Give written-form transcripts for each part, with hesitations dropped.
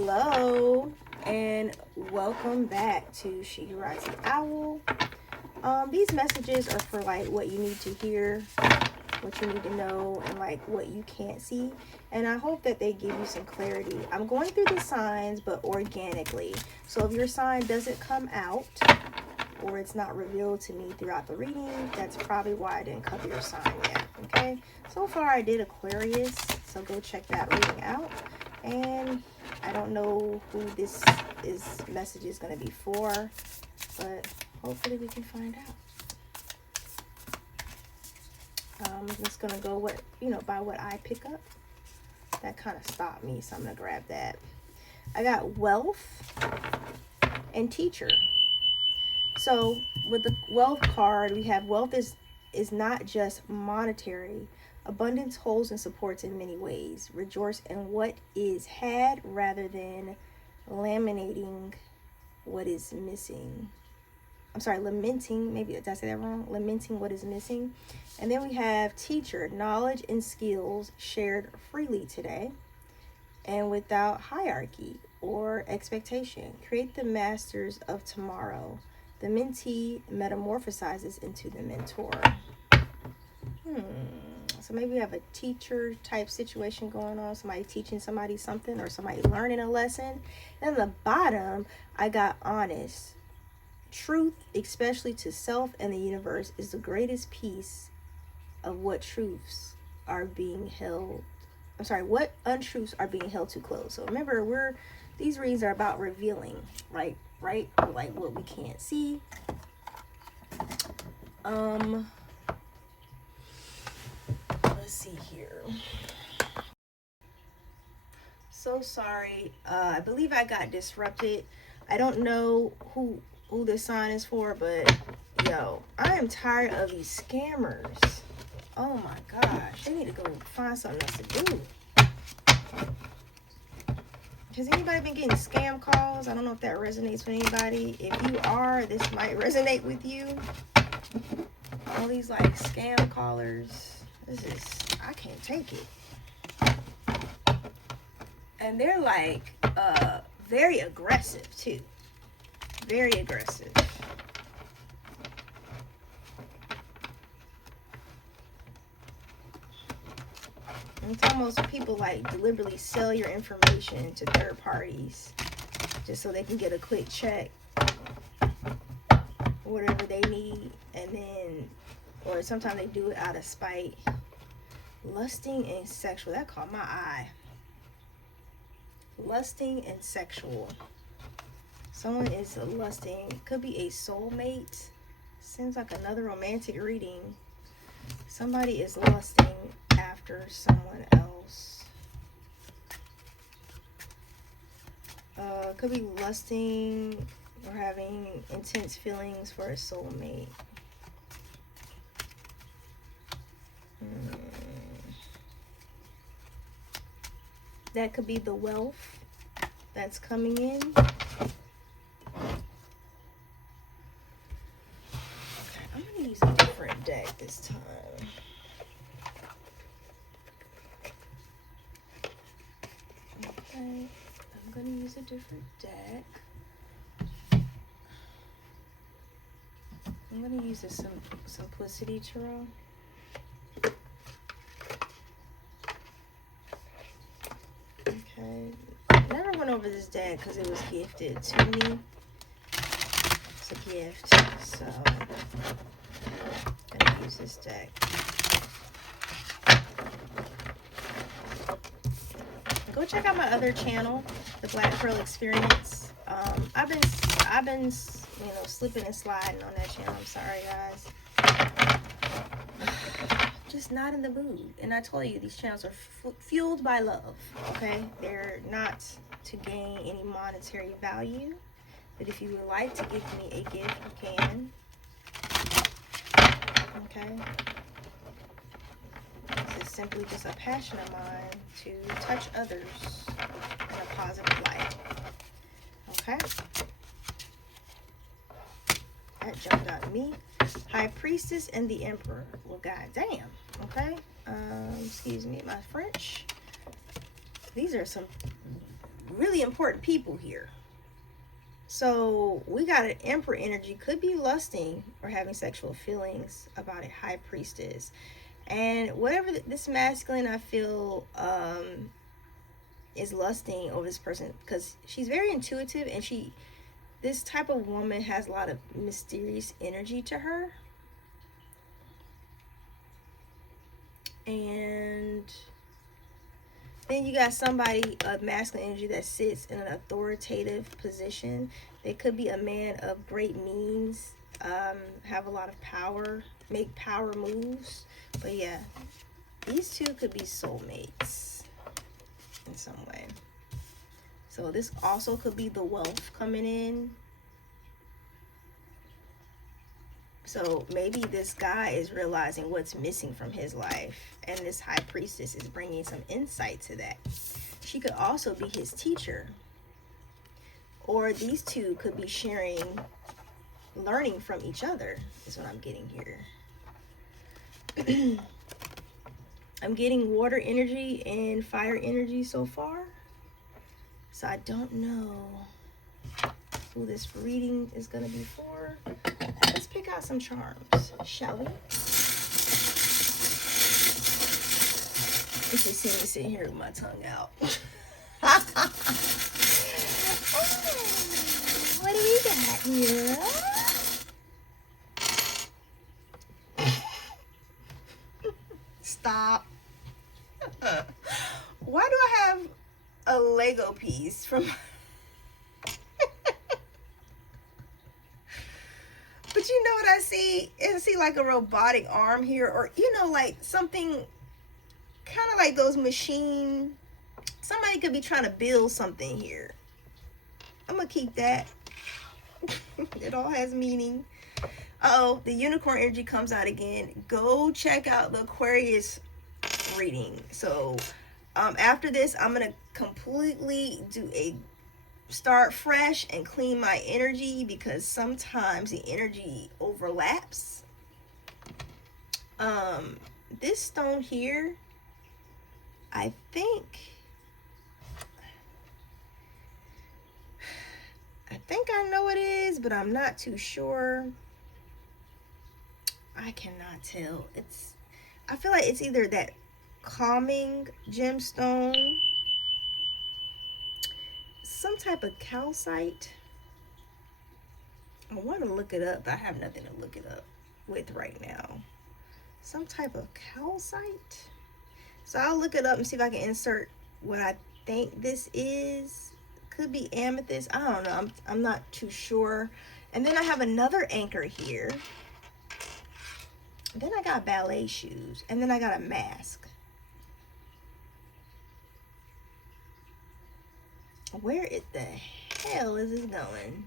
Hello and welcome back to She Rising Owl. These messages are for like what you need to hear, what you need to know, and like what you can't see. And I hope that they give you some clarity. I'm going through the signs, but organically. So if your sign doesn't come out or it's not revealed to me throughout the reading, that's probably why I didn't cover your sign yet. Okay. So far I did Aquarius, so go check that reading out. And I don't know who this message is going to be for, but hopefully we can find out. I'm just going to go by what I pick up. That kind of stopped me, so I'm going to grab that. I got wealth and teacher. So with the wealth card, we have wealth is not just monetary. Abundance holds and supports in many ways. Rejoice in what is had rather than laminating what is missing. I'm sorry, lamenting. Maybe did I say that wrong? Lamenting what is missing. And then we have teacher, knowledge and skills shared freely today and without hierarchy or expectation. Create the masters of tomorrow. The mentee metamorphosizes into the mentor. So maybe we have a teacher type situation going on. Somebody teaching somebody something or somebody learning a lesson. And then the bottom, I got honest. Truth, especially to self and the universe, is the greatest piece of what truths are being held. I'm sorry, what untruths are being held too close. So remember, these readings are about revealing, right? Like what we can't see. Let's see here. So sorry. I believe I got disrupted. I don't know who this sign is for, but yo, I am tired of these scammers. Oh my gosh, they need to go find something else to do. Has anybody been getting scam calls? I don't know if that resonates with anybody. If you are, this might resonate with you. All these like scam callers. I can't take it. And they're like very aggressive too. Very aggressive. It's almost people like deliberately sell your information to third parties just so they can get a quick check, whatever they need, and then, or sometimes they do it out of spite. Lusting and sexual. That caught my eye. Lusting and sexual. Someone is lusting. Could be a soulmate. Seems like another romantic reading. Somebody is lusting after someone else. Could be lusting or having intense feelings for a soulmate. That could be the wealth that's coming in. Okay, I'm going to use a different deck this time. Okay, I'm going to use a different deck. I'm going to use a Simplicity Tarot. Okay, I never went over this deck because it was gifted to me. It's a gift, so I'm going to use this deck. Go check out my other channel, the Black Pearl Experience. I've been slipping and sliding on that channel. I'm sorry, guys. Just not in the mood. And I told you, these channels are fueled by love. Okay, they're not to gain any monetary value. But if you would like to give me a gift, you can. Okay. This is simply just a passion of mine to touch others in a positive light. Okay. That jumped out at me. High Priestess and the Emperor. Well, goddamn. Okay. Excuse me, my French. These are some really important people here. So we got an Emperor energy, could be lusting or having sexual feelings about a High Priestess. And whatever this masculine, I feel, is lusting over this person, because she's very intuitive, and this type of woman has a lot of mysterious energy to her. And then you got somebody of masculine energy that sits in an authoritative position. They could be a man of great means, have a lot of power, make power moves. But yeah, these two could be soulmates in some way. So this also could be the wealth coming in. So maybe this guy is realizing what's missing from his life, and this High Priestess is bringing some insight to that. She could also be his teacher, or these two could be learning from each other, is what I'm getting here. I'm getting water energy and fire energy so far. So I don't know who this reading is going to be for. Let's pick out some charms, shall we? You should see me sitting here with my tongue out. What do we got here? Stop. Why do I have a Lego piece from... But you know what I see? I see like a robotic arm here, or, you know, like something kind of like those machine. Somebody could be trying to build something here. I'm going to keep that. It all has meaning. Uh-oh, the unicorn energy comes out again. Go check out the Aquarius reading. So after this, I'm going to completely start fresh and clean my energy, because sometimes the energy overlaps. This stone here, I think I know what it is, but I'm not too sure. I cannot tell. I feel like it's either that calming gemstone, some type of calcite. I want to look it up, but I have nothing to look it up with right now. Some type of calcite. So I'll look it up and see if I can insert what I think this is. Could be amethyst. I don't know. I'm not too sure. And then I have another anchor here. Then I got ballet shoes. And then I got a mask. Where the hell is this going?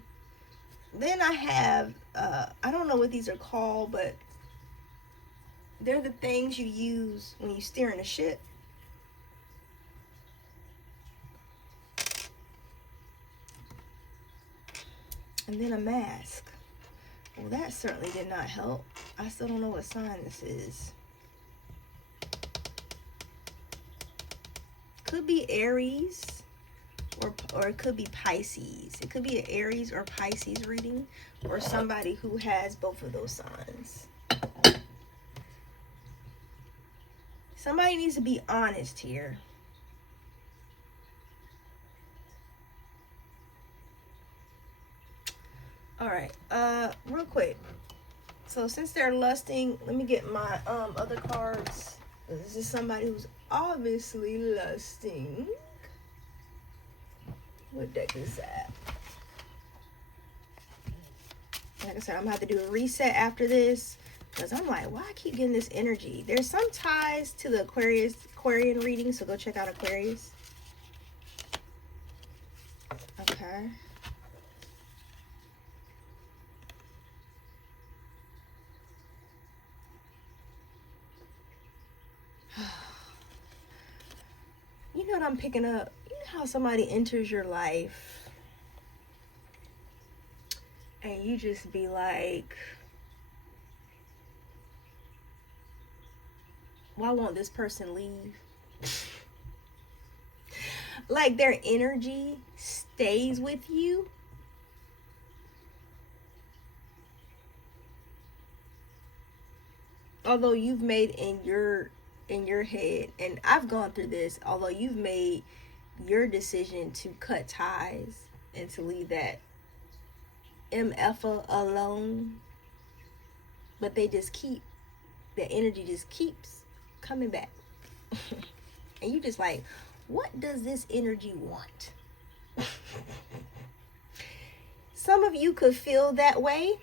Then I have, I don't know what these are called, but they're the things you use when you're steering a ship. And then a mask. Well, that certainly did not help. I still don't know what sign this is. Could be Aries, or it could be Pisces. It could be an Aries or Pisces reading, or somebody who has both of those signs. Somebody needs to be honest here. All right, real quick. So since they're lusting, let me get my other cards. This is somebody who's obviously lusting. What deck is that? Like I said, I'm gonna have to do a reset after this, because I'm like, why I keep getting this energy? There's some ties to the Aquarian reading, so go check out Aquarius. Okay. You know what I'm picking up? You know how somebody enters your life and you just be like, why won't this person leave? like their energy stays with you. Although you've made in your head, and I've gone through this, although you've made your decision to cut ties and to leave that MF alone, but they just keep, the energy just keeps coming back. And you just like, what does this energy want? Some of you could feel that way.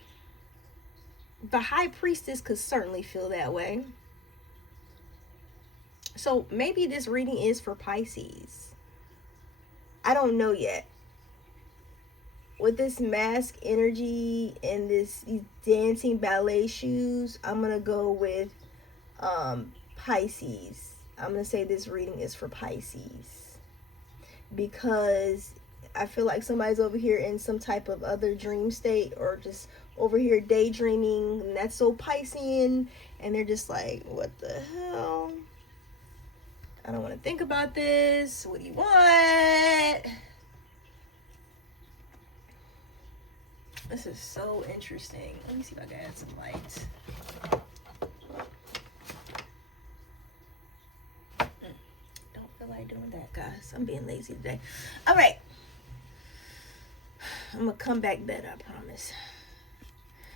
The high priestess could certainly feel that way. So maybe this reading is for Pisces. I don't know yet. With this mask energy and these dancing ballet shoes, I'm going to go with Pisces. I'm going to say this reading is for Pisces. Because I feel like somebody's over here in some type of other dream state, or just over here daydreaming, and that's so Piscean, and they're just like, what the hell? I don't want to think about this. What do you want? This is so interesting. Let me see if I can add some light. Don't feel like doing that, guys. I'm being lazy today. All right. I'm going to come back better, I promise.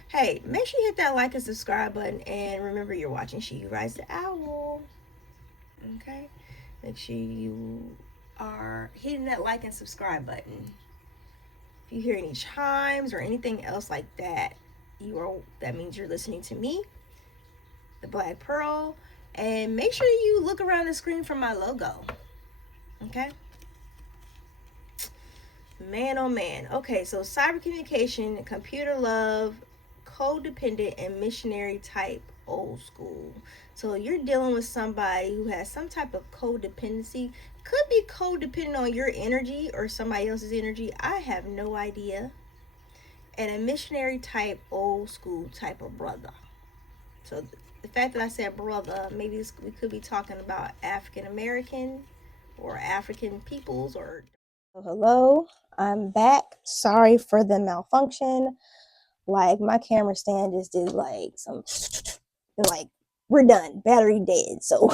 Hey, make sure you hit that like and subscribe button. And remember, you're watching She Rides the Owl. Okay? Make sure you are hitting that like and subscribe button. If you hear any chimes or anything else like that, that means you're listening to me, the Black Pearl. And make sure you look around the screen for my logo. Okay? Man, oh man. Okay, so cyber communication, computer love, codependent, and missionary type old school. So you're dealing with somebody who has some type of codependency. Could be codependent on your energy or somebody else's energy. I have no idea. And a missionary type old school type of brother. So the fact that I said brother, maybe we could be talking about African American or African peoples or... Hello, I'm back. Sorry for the malfunction. Like, my camera stand just did like some, like, we're done, battery dead. So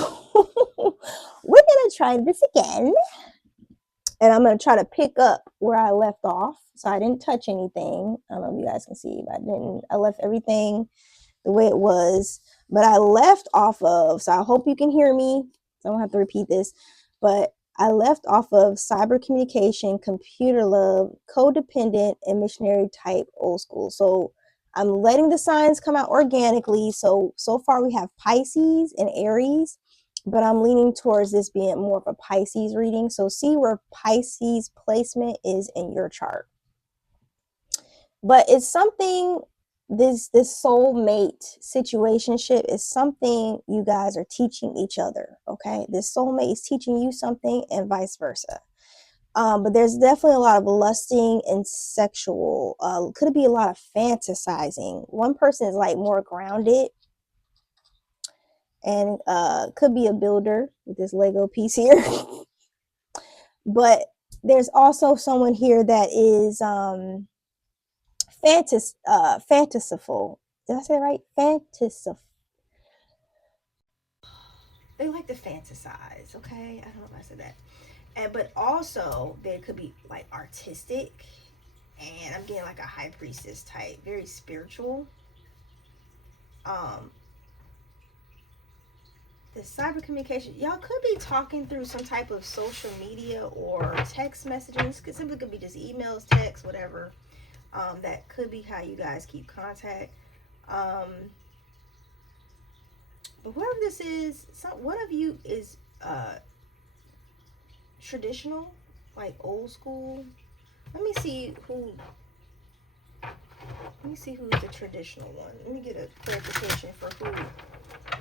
we're gonna try this again, and I'm gonna try to pick up where I left off. So I didn't touch anything. I don't know if you guys can see, but I left everything the way it was, but I left off of, so I hope you can hear me, so I don't have to repeat this, but I left off of cyber communication, computer love, codependent, and missionary type old school. So I'm letting the signs come out organically. So far we have Pisces and Aries, but I'm leaning towards this being more of a Pisces reading. So see where Pisces placement is in your chart. But it's something, this soulmate situationship is something you guys are teaching each other, okay? This soulmate is teaching you something and vice versa. But there's definitely a lot of lusting and sexual, could be a lot of fantasizing. One person is like more grounded and could be a builder with this Lego piece here. But there's also someone here that is fantasyful. Did I say it right? Fantasyful. They like to fantasize, okay? I don't know if I said that. But also there could be like artistic, and I'm getting like a high priestess type, very spiritual. The cyber communication, y'all could be talking through some type of social media or text messaging. It simply could be just emails, text, whatever. That could be how you guys keep contact. But whoever this is, one of you is traditional, like old school. Let me see who's the traditional one. Let me get a clarification for who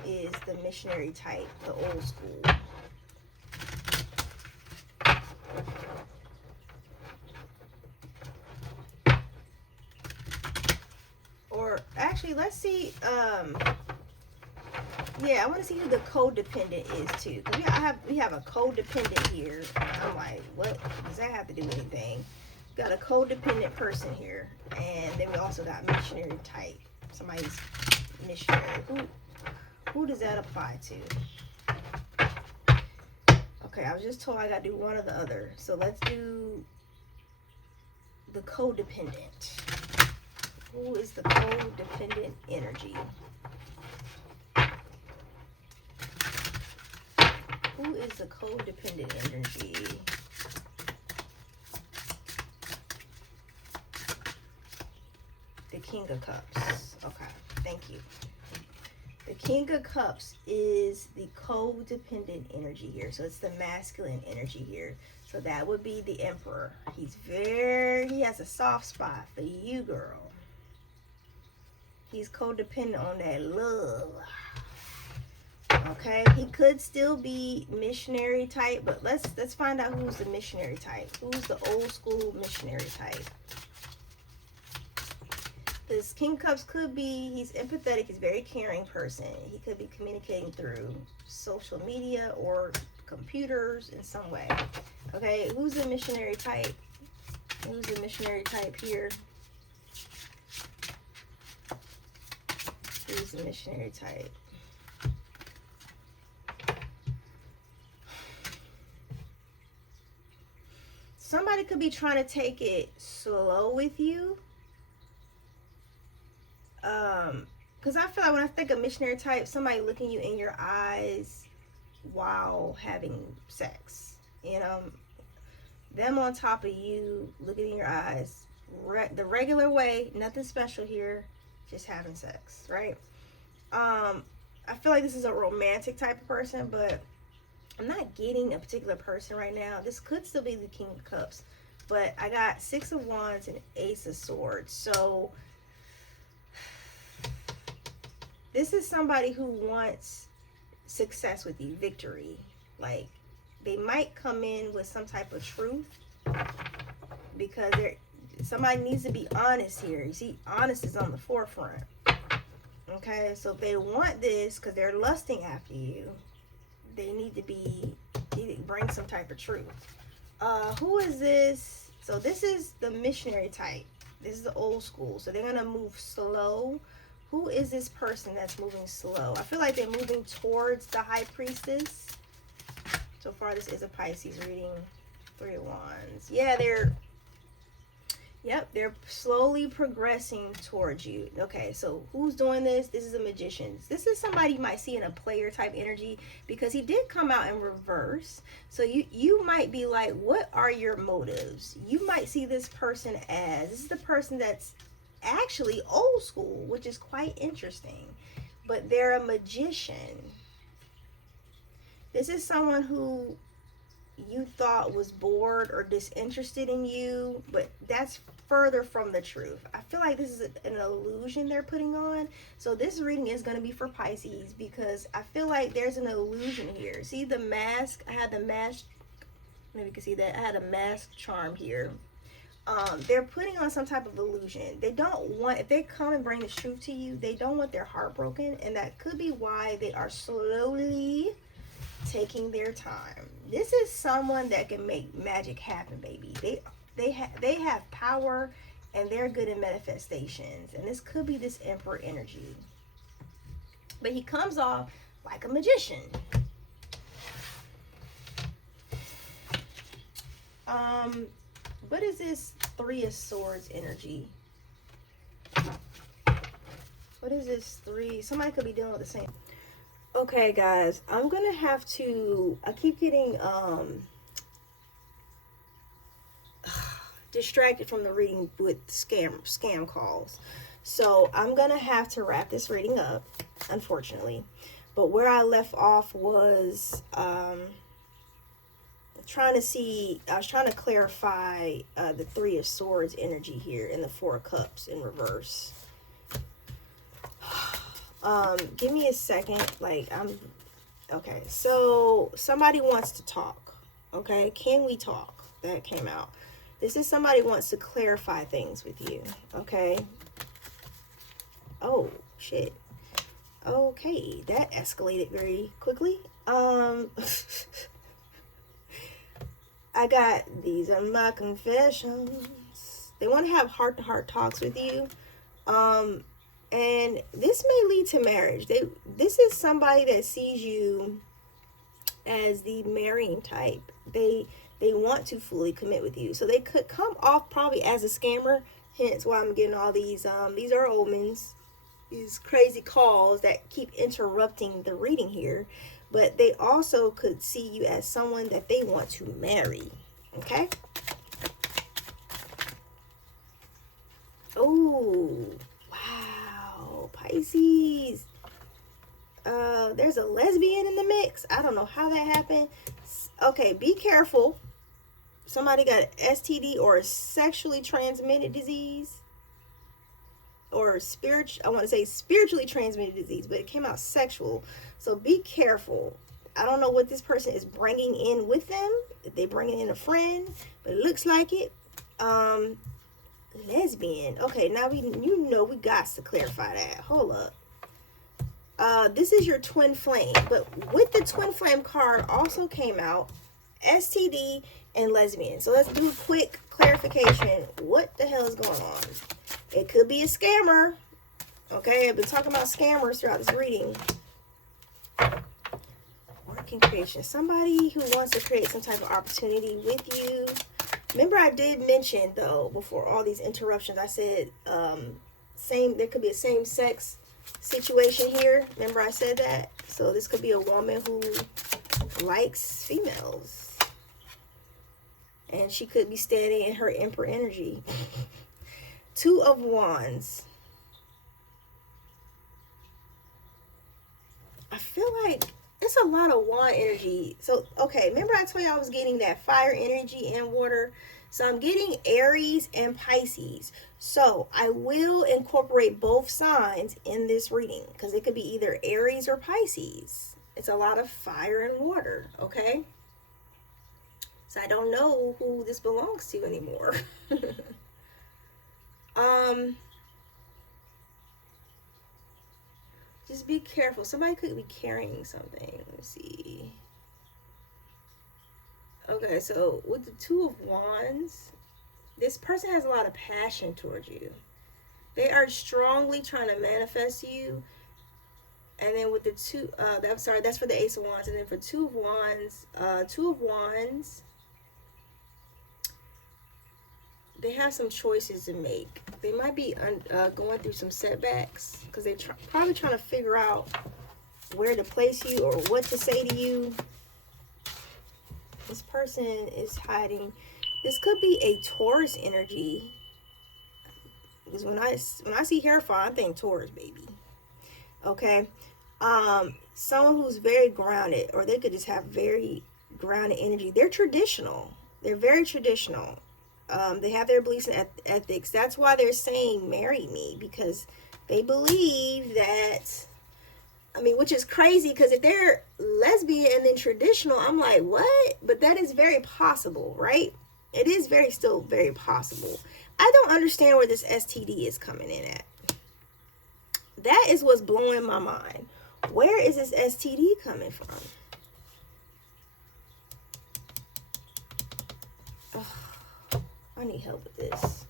is the missionary type, the old school. Or actually, let's see. Yeah, I want to see who the codependent is too. Cause we have a codependent here. I'm like, what does that have to do with anything? Got a codependent person here, and then we also got missionary type. Somebody's missionary. Who does that apply to? Okay, I was just told I gotta do one or the other. So let's do the codependent. Who is the codependent energy? Who is the codependent energy? The King of Cups. Okay, thank you. The King of Cups is the codependent energy here. So it's the masculine energy here. So that would be the Emperor. He has a soft spot for you, girl. He's codependent on that love. Okay, he could still be missionary type, but let's find out who's the missionary type. Who's the old school missionary type? This King of Cups could be, he's empathetic, he's a very caring person. He could be communicating through social media or computers in some way. Okay, who's the missionary type? Who's the missionary type here? Who's the missionary type? Somebody could be trying to take it slow with you. Because I feel like when I think of missionary type, somebody looking you in your eyes while having sex. You know, them on top of you, looking in your eyes, the regular way, nothing special here, just having sex, right? I feel like this is a romantic type of person, but I'm not getting a particular person right now. This could still be the King of Cups, but I got Six of Wands and Ace of Swords. So this is somebody who wants success with you, victory. Like, they might come in with some type of truth because somebody needs to be honest here. You see, honest is on the forefront. Okay, so if they want this because they're lusting after you, they need to bring some type of truth. Who is this? So this is the missionary type. This is the old school. So they're going to move slow. Who is this person that's moving slow? I feel like they're moving towards the High Priestess. So far, this is a Pisces reading. Three of Wands. Yeah, they're slowly progressing towards you. Okay, so who's doing this? This is a magician. This is somebody you might see in a player type energy because he did come out in reverse. So you might be like, what are your motives? You might see this person as, this is the person that's actually old school, which is quite interesting. But they're a magician. This is someone who you thought was bored or disinterested in you, but that's further from the truth. I feel like this is an illusion they're putting on. So this reading is going to be for Pisces because I feel like there's an illusion here. See the mask? I had the mask. Maybe you can see that. I had a mask charm here. They're putting on some type of illusion. They don't want, if they come and bring the truth to you, they don't want their heart broken, and that could be why they are slowly taking their time. This is someone that can make magic happen, baby. They have power, and they're good in manifestations. And this could be this Emperor energy. But he comes off like a magician. What is this Three of Swords energy? What is this three? Somebody could be dealing with the same. Okay, guys, I'm gonna have to, I keep getting distracted from the reading with scam calls. So I'm gonna have to wrap this reading up, unfortunately. But where I left off was I was trying to clarify the Three of Swords energy here in the Four of Cups in reverse. Give me a second. Okay, so somebody wants to talk. Okay, can we talk? That came out. This is somebody who wants to clarify things with you. Okay. Oh, shit. Okay, that escalated very quickly. I got, these are my confessions. They want to have heart-to-heart talks with you. And this may lead to marriage. This is somebody that sees you as the marrying type. They want to fully commit with you. So they could come off probably as a scammer. Hence why I'm getting all these are omens, these crazy calls that keep interrupting the reading here. But they also could see you as someone that they want to marry. Okay? Oh, wow. Pisces. There's a lesbian in the mix. I don't know how that happened. Okay, be careful. Somebody got STD or a sexually transmitted disease. Or I want to say spiritually transmitted disease, but it came out sexual. So be careful. I don't know what this person is bringing in with them. If they bringing in a friend, but it looks like it. Lesbian. Okay, now we got to clarify that. Hold up. This is your twin flame, but with the twin flame card also came out STD and lesbian. So let's do a quick clarification. What the hell is going on? It could be a scammer. Okay, I've been talking about scammers throughout this reading. Working creation. Somebody who wants to create some type of opportunity with you. Remember, I did mention, though, before all these interruptions, I said there could be a same-sex situation here. Remember I said that? So this could be a woman who likes females. And she could be standing in her Emperor energy. Two of Wands. I feel like it's a lot of wand energy. So, okay, remember I told you I was getting that fire energy and water? So I'm getting Aries and Pisces. So I will incorporate both signs in this reading because it could be either Aries or Pisces. It's a lot of fire and water, okay? So I don't know who this belongs to anymore. Just be careful. Somebody could be carrying something. Let me see. Okay, so with the Two of Wands, this person has a lot of passion towards you. They are strongly trying to manifest you. And then with the that's for the Ace of Wands. And then for Two of Wands, they have some choices to make. They might be going through some setbacks because they're probably trying to figure out where to place you or what to say to you. This person is hiding. This could be a Taurus energy. Because when I see hair fall, I think Taurus, baby. Okay. Someone who's very grounded, or they could just have very grounded energy. They're traditional. They're very traditional. They have their beliefs and ethics. That's why they're saying marry me, because they believe that, which is crazy, because if they're lesbian and then traditional, I'm like, what? But that is very possible, right? It is still very possible. I don't understand where this STD is coming in at. That is what's blowing my mind. Where is this STD coming from? Oh, I need help with this.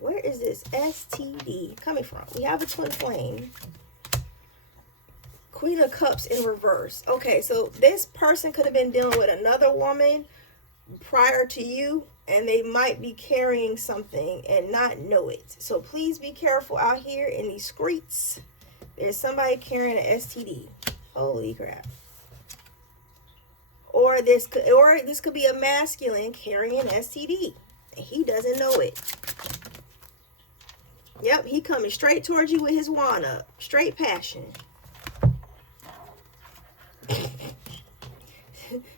Where is this STD coming from? We have a twin flame. Queen of Cups in reverse. Okay, so this person could have been dealing with another woman prior to you, and they might be carrying something and not know it. So please be careful out here in these streets. There's somebody carrying an STD. Holy crap. Or this could be a masculine carrying an STD, and he doesn't know it. Yep, he coming straight towards you with his wand up. Straight passion.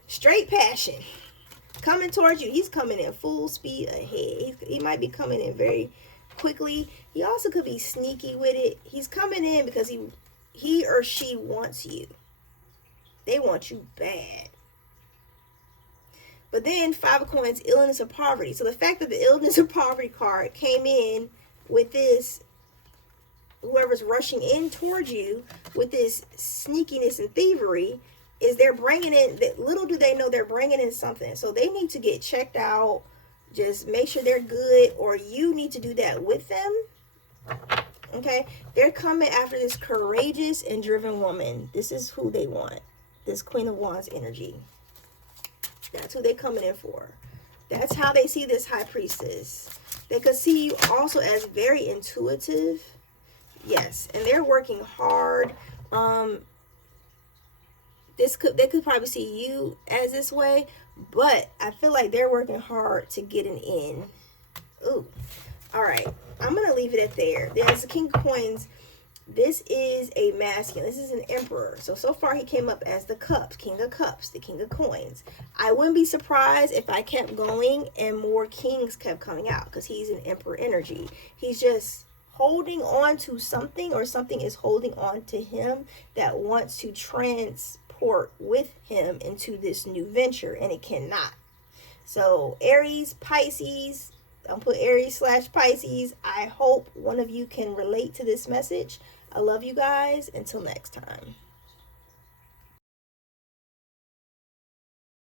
Straight passion. Coming towards you. He's coming in full speed ahead. He might be coming in very quickly. He also could be sneaky with it. He's coming in because he or she wants you. They want you bad. But then Five of Coins, illness or poverty. So the fact that the illness or poverty card came in with this whoever's rushing in towards you with this sneakiness and thievery, is they're bringing in, that little do they know they're bringing in something. So they need to get checked out. Just make sure they're good, or you need to do that with them. Okay, they're coming after this courageous and driven woman. This is who they want. This Queen of Wands energy. That's who they're coming in for. That's how they see this High Priestess. They could see you also as very intuitive. Yes, and they're working hard. They could probably see you as this way, but I feel like they're working hard to get an in. Ooh. All right. I'm going to leave it at there. There's the King of Coins. This is a masculine. This is an emperor. So far he came up as the Cups, King of Cups, the King of Coins. I wouldn't be surprised if I kept going and more kings kept coming out, because he's an emperor energy. He's just holding on to something, or something is holding on to him that wants to transport with him into this new venture, and it cannot. So Aries, Pisces, I'll put Aries/Pisces. I hope one of you can relate to this message. I love you guys. Until next time.